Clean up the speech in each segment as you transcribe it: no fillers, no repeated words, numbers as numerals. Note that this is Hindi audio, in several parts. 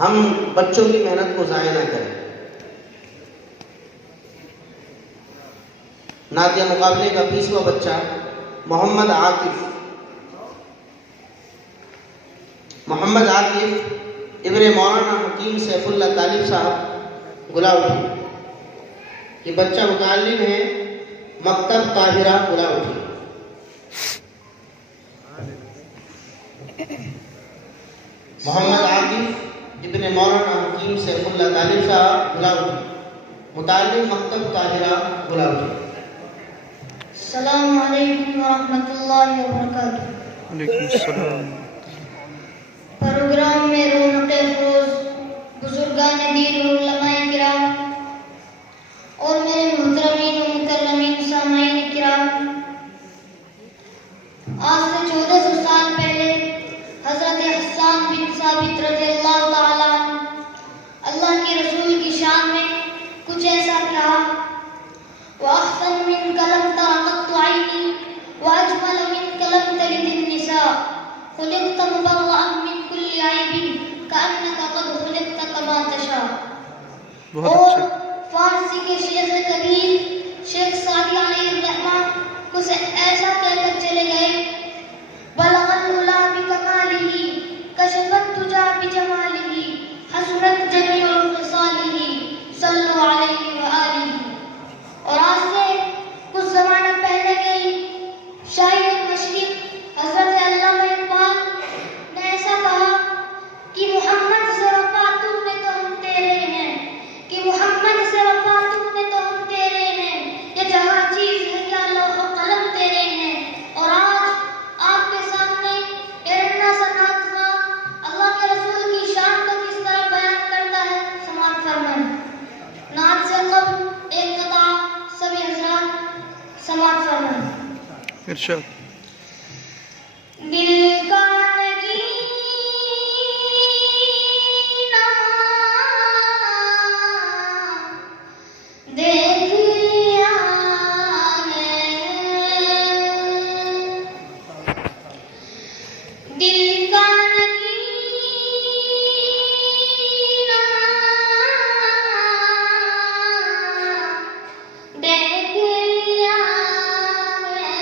हम बच्चों की मेहनत को ज़ाया ना करें। नातिया मुकाबले का 20वां बच्चा मोहम्मद आकिफ इब्ने मौलाना हकीम सैफुल्लाह तालिब साहब गुलाउठी। ये बच्चा मुताल्लिम है मकतब ताहिरा गुलाउठी। मोहम्मद आकिफ इब्ने मौलाना हकीम सैफुल्लाह तालिब साहब गुलाउठी, मुताल्लिम मकतब ताहिरा गुलाउठी। अस्सलामु अलैकुम व रहमतुल्लाहि व बरकातुहू। वालेकुम सलाम। प्रोग्राम में रौनक-ए-फरोज बुजुर्गान दीन और उलमाए किराम और मेरे मुहतरमीन व मुकर्रमीन सामईन किराम, आज से 1400 साल पहले हजरत हस्सान बिन साबित रज़ियल्लाहु ताला अल्लाह के रसूल की शान में कुछ ऐसा कहा, वअहसन मिन कलम तरक़त ऐनी वअजमल मिन कलम तलिदिन निसा खुलिक़त मुबर्रअन मिन कुल्ली ऐबिन कअन्नका क़द खुलिक़त कमा तशा। और फारसी के शेख कबीर शेख सादी अलैहि रहमा कुछ ऐसा कहकर चले गए, बलगल उला बिकमालिही कशफत तुजा बिजमालिही हसनत जमीउल खिसालिही सल्लु अलैहि व आलिही। और आज से कुछ ज़माना पहले गई शायर मशरिक़ हज़रत अल्लामा इक़बाल ने ऐसा कहा कि मोहम्मद से वफ़ा तूने तो हम तेरे हैं, कि मोहम्मद से वफ़ा तूने तो हम तेरे हैं, ये जहाँ चीज़ है क्या लौह कलम तेरे हैं। और आज आपके सामने ये रन्ना सा नात अल्लाह के रसूल की शान को किस तरह बयान करता है, समाअत फरमाएं। नात से कब्ल एक कता सभी हज़रात समाअत फरमाएं। इरशाद। दिल का नगीना देख लिया है, दिल का नगीना देख लिया है,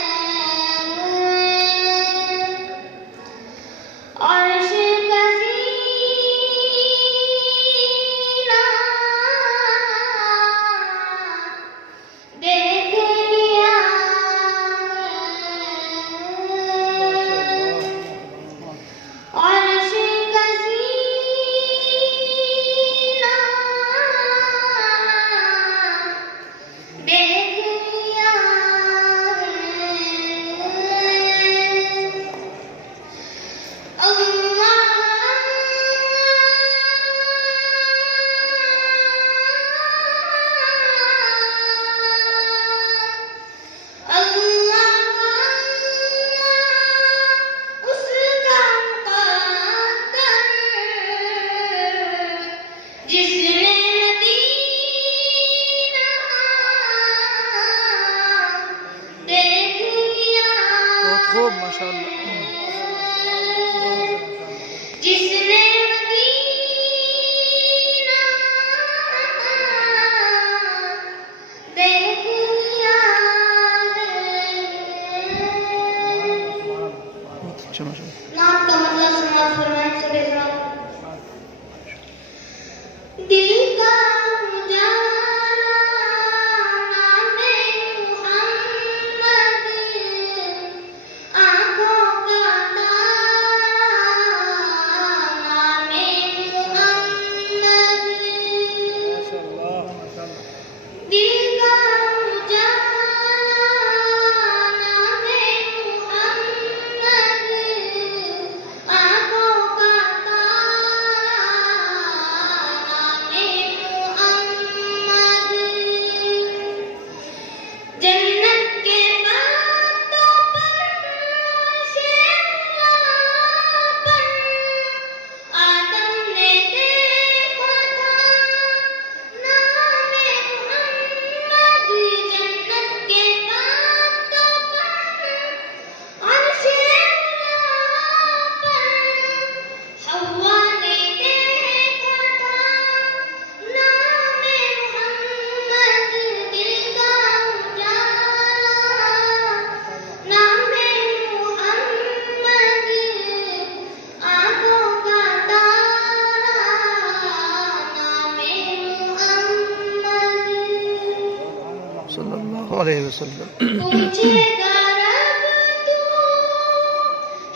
अलैहि वसल्लम। पूछेगा रब तू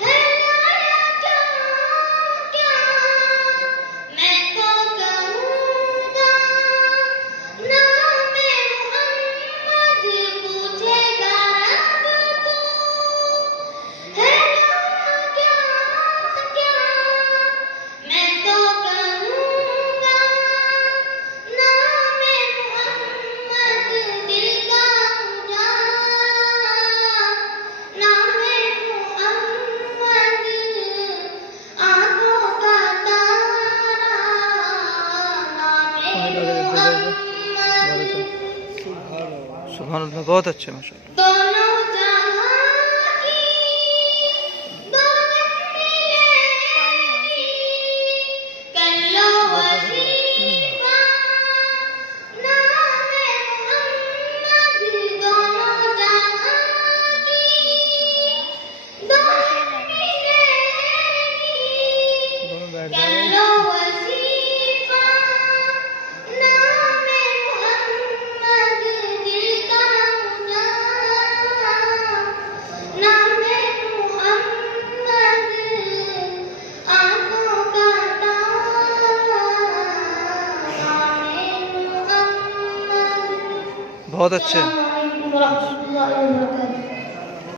है लाया क्या क्या, मैं तो कहूँगा नाम मोहम्मद। पूछेगा रब तू है लाया क्या क्या, मैं तो कहूँगा नाम मोहम्मद। दिल का उजाला नाम मोहम्मद, आँखों का तारा नाम मोहम्मद। सुभान अल्लाह, बहुत अच्छे माशाअल्लाह। दोनों जहां की दौलत मिलेगी, कर लो वजीफा नाम मोहम्मद। दोनों जहां की दौलत मिलेगी, कर लो वजीफा नाम मोहम्मद। दिल का उजाला नाम मोहम्मद, आँखों का तारा नाम मोहम्मद। बहुत अच्छे। अस्सलामु अलैकुम व रहमतुल्लाह।